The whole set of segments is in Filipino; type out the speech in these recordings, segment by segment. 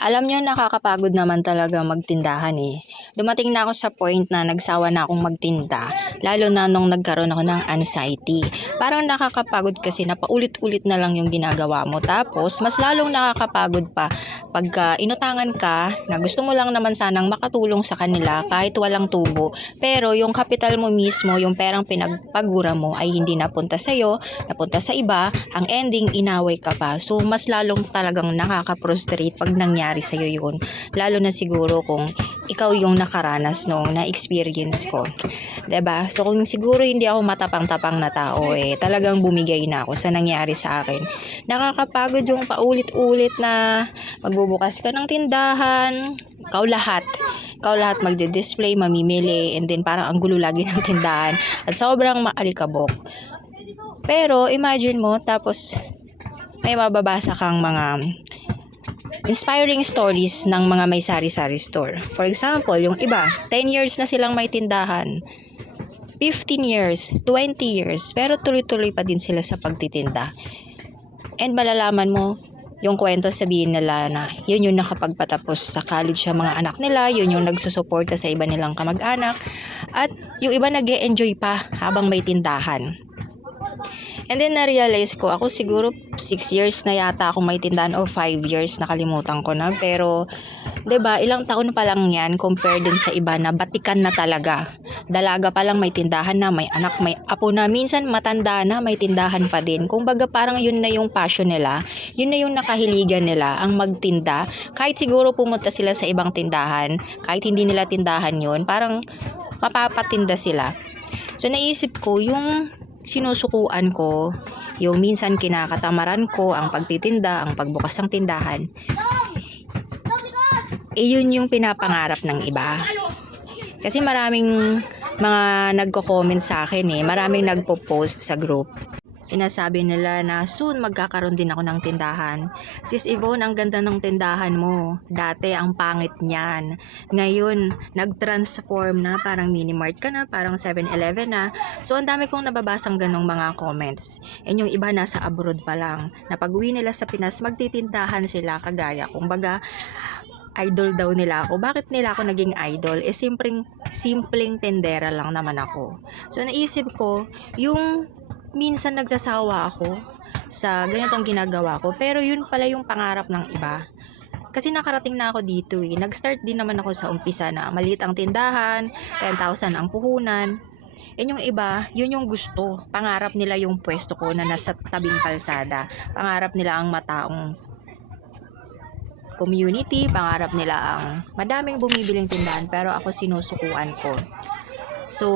Alam niyo nakakapagod naman talaga magtindahan, eh. Dumating na ako sa point na nagsawa na akong magtinda, lalo na nung nagkaroon ako ng anxiety. Parang nakakapagod kasi na paulit-ulit na lang yung ginagawa mo. Tapos, mas lalong nakakapagod pa pagka inutangan ka na gusto mo lang naman sanang makatulong sa kanila kahit walang tubo. Pero yung kapital mo mismo, yung perang pinagpagura mo ay hindi napunta sa'yo, napunta sa iba, ang ending inaway ka pa. So, mas lalong talagang nakaka-frustrate pag nangyari sa'yo yun. Lalo na siguro kung ikaw yung nakaranas nung na-experience ko. ba So, kung siguro hindi ako matapang-tapang na tao, eh, talagang bumigay na ako sa nangyari sa akin. Nakakapagod yung paulit-ulit na magbubukas ka ng tindahan, ikaw lahat. Ikaw lahat magde-display, mamimili, and then parang ang gulo lagi ng tindahan. At sobrang maalikabok. Pero, imagine mo, tapos may mababasa kang mga inspiring stories ng mga may sari-sari store. For example, yung iba, 10 years na silang may tindahan. 15 years, 20 years, pero tuloy-tuloy pa din sila sa pagtitinda. And malalaman mo, yung kwento sabihin nila na yun yung nakapagpatapos sa college sa mga anak nila, yun yung nagsusuporta sa iba nilang kamag-anak, at yung iba nag enjoy pa habang may tindahan. And then na-realize ko, ako siguro 6 years na yata akong may tindahan o 5 years nakalimutan ko na. Pero, 'di ba ilang taon pa lang yan compared dun sa iba na batikan na talaga. Dalaga pa lang may tindahan na, may anak, may apo na. Minsan matanda na, may tindahan pa din. Kung baga parang yun na yung passion nila, yun na yung nakahiligan nila, ang magtinda. Kahit siguro pumunta sila sa ibang tindahan, kahit hindi nila tindahan yun, parang mapapatinda sila. So naisip ko, yung sinusukuan ko, yung minsan kinakatamaran ko, ang pagtitinda, ang pagbukas ng tindahan, eh yun yung pinapangarap ng iba. Kasi maraming mga nagko-comment sa akin eh, maraming nagpo-post sa group. Sinasabi nila na soon magkakaroon din ako ng tindahan. Sis Yvonne, ang ganda ng tindahan mo. Dati ang pangit niyan. Ngayon, nag-transform na, parang mini-mart ka na, parang 7-Eleven na. So, ang dami kong nababasang ganong mga comments. And yung iba nasa abroad pa lang, na pag uwi nila sa Pinas, magtitindahan sila kagaya. Kumbaga, idol daw nila ako. Bakit nila ako naging idol? Eh, simpleng, simpleng tendera lang naman ako. So, naisip ko, yung minsan nagsasawa ako sa ganitong ginagawa ko. Pero yun pala yung pangarap ng iba. Kasi nakarating na ako dito eh. Nag-start din naman ako sa umpisa na maliit ang tindahan, 10,000 ang puhunan. And yung iba, yun yung gusto. Pangarap nila yung pwesto ko na nasa tabing kalsada. Pangarap nila ang mataong community. Pangarap nila ang madaming bumibiling tindahan. Pero ako sinusukuan ko. So,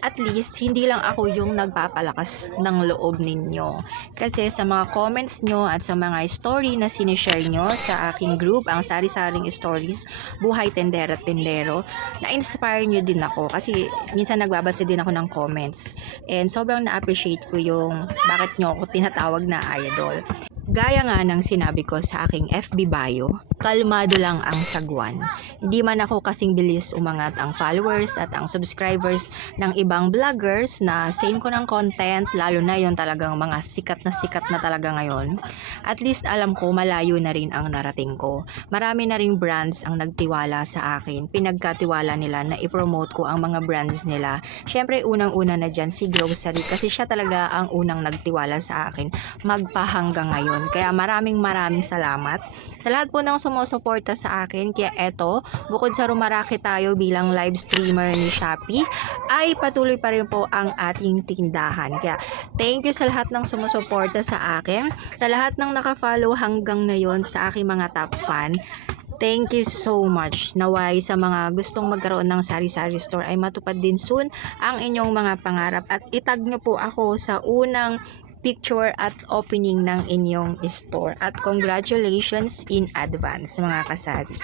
at least hindi lang ako yung nagpapalakas ng loob ninyo. Kasi sa mga comments nyo at sa mga story na sinishare nyo sa aking group, ang sari-saring stories, buhay tendera at tendero, na-inspire nyo din ako. Kasi minsan nagbabasa din ako ng comments. And sobrang na-appreciate ko yung bakit nyo ako tinatawag na idol. Gaya nga ng sinabi ko sa aking FB bio, kalmado lang ang sagwan. Hindi man ako kasing bilis umangat ang followers at ang subscribers ng ibang vloggers na same ko ng content, lalo na yon talagang mga sikat na sikat na talaga ngayon. At least alam ko malayo na rin ang narating ko. Marami na ring brands ang nagtiwala sa akin. Pinagkatiwala nila na ipromote ko ang mga brands nila. Siyempre unang-una na dyan si Grocery kasi siya talaga ang unang nagtiwala sa akin magpahanggang ngayon. Kaya maraming maraming salamat sa lahat po ng sumusuporta sa akin. Kaya eto, bukod sa rumaraki tayo bilang live streamer ni Shopee, ay patuloy pa rin po ang ating tindahan. Kaya thank you sa lahat ng sumusuporta sa akin, sa lahat ng nakafollow hanggang ngayon sa aking mga top fan. Thank you so much. Naway sa mga gustong magkaroon ng sari-sari store ay matupad din soon ang inyong mga pangarap at itag nyo po ako sa unang picture at opening ng inyong store. At congratulations in advance mga kasari.